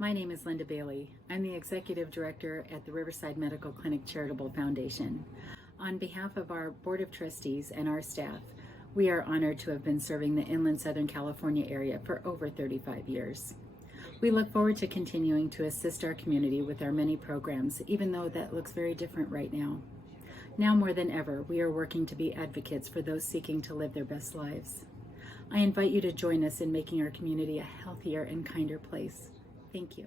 My name is Linda Bailey. I'm the Executive Director at the Riverside Medical Clinic Charitable Foundation. On behalf of our Board of Trustees and our staff, we are honored to have been serving the inland Southern California area for over 35 years. We look forward to continuing to assist our community with our many programs, even though that looks very different right now. Now more than ever, we are working to be advocates for those seeking to live their best lives. I invite you to join us in making our community a healthier and kinder place. Thank you.